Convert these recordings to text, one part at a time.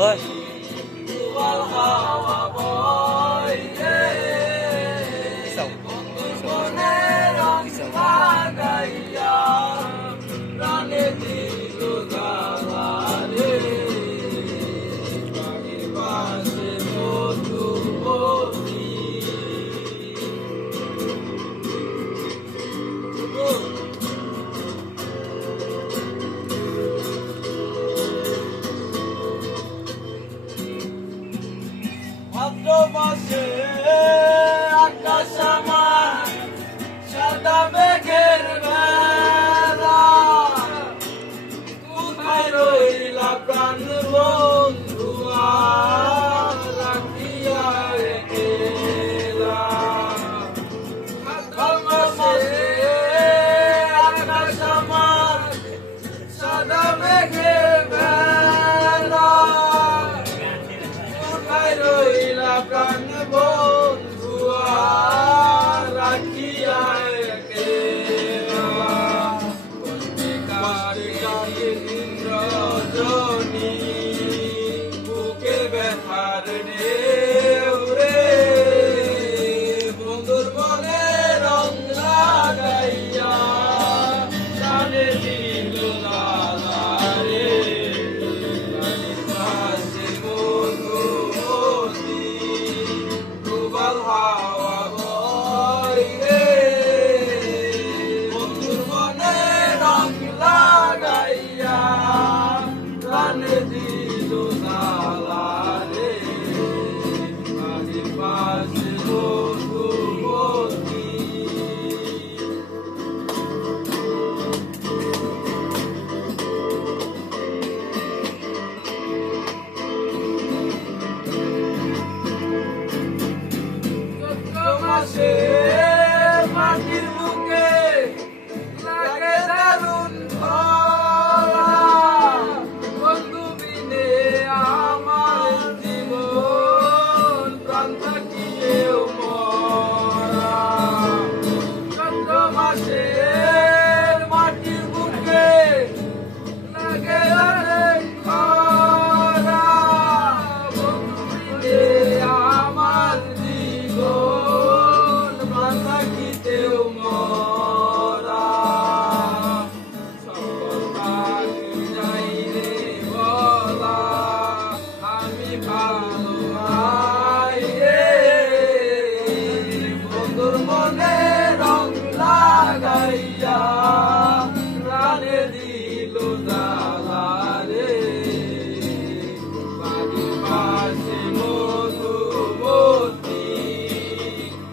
ওই দুয়াল হাওয়া বইছে কিসাও মনে রং লাগাইয়া প্রাণে দিল জ্বালা রে বাড়ির পাশে মধুবতী ভাদ্র মাসে আকাশ আমার সাদা মেঘের বেলা কোথায় রইলা প্রাণ বন্ধু রাখিয়া গেলা ভাদ্র মাসে আকাশ আমার সাদা মেঘের বেলা কোথায় রইলা প্রাণ বন্ধু রাখিয়া গেলা কষ্টে কাটে দিন রজনী বুকে ব্যথার ঢেউ রে বন্ধুর মনে রং লাগাইয়া প্রাণে দিল জ্বালা রে প্রাণের পাশে মধুবতী দুয়াল হাওয়া বইছে বন্ধুর মনে রং লাগাইয়া প্রাণে দিল জ্বালা রে প্রাণের পাশে মধুবতী মাসে মাটির বুকে লাগে দারুণ খরা বন্ধু বিনে আমার জীবন প্রাণ থাকিলেও মরা চৈত্র মাসে মাটির বুকে লাগে অনেক খরা বন্ধু বিনে আমার জীবন প্রাণ থাকিতেও মরা সকল পাখি যাই রে বলা আমি ভালো ভাই রে বন্ধুর মনে রং লাগাইয়া প্রাণে দিল জ্বালা রে বাড়ির পাশে মধুবতী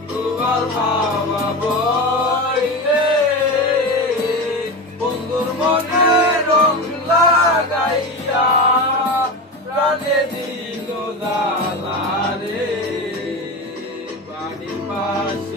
দুয়াল হাওয়া বইছে বন্ধুর মনে রং লাগাইয়া প্রাণে দিল জ্বালা রে বাড়ির পাশে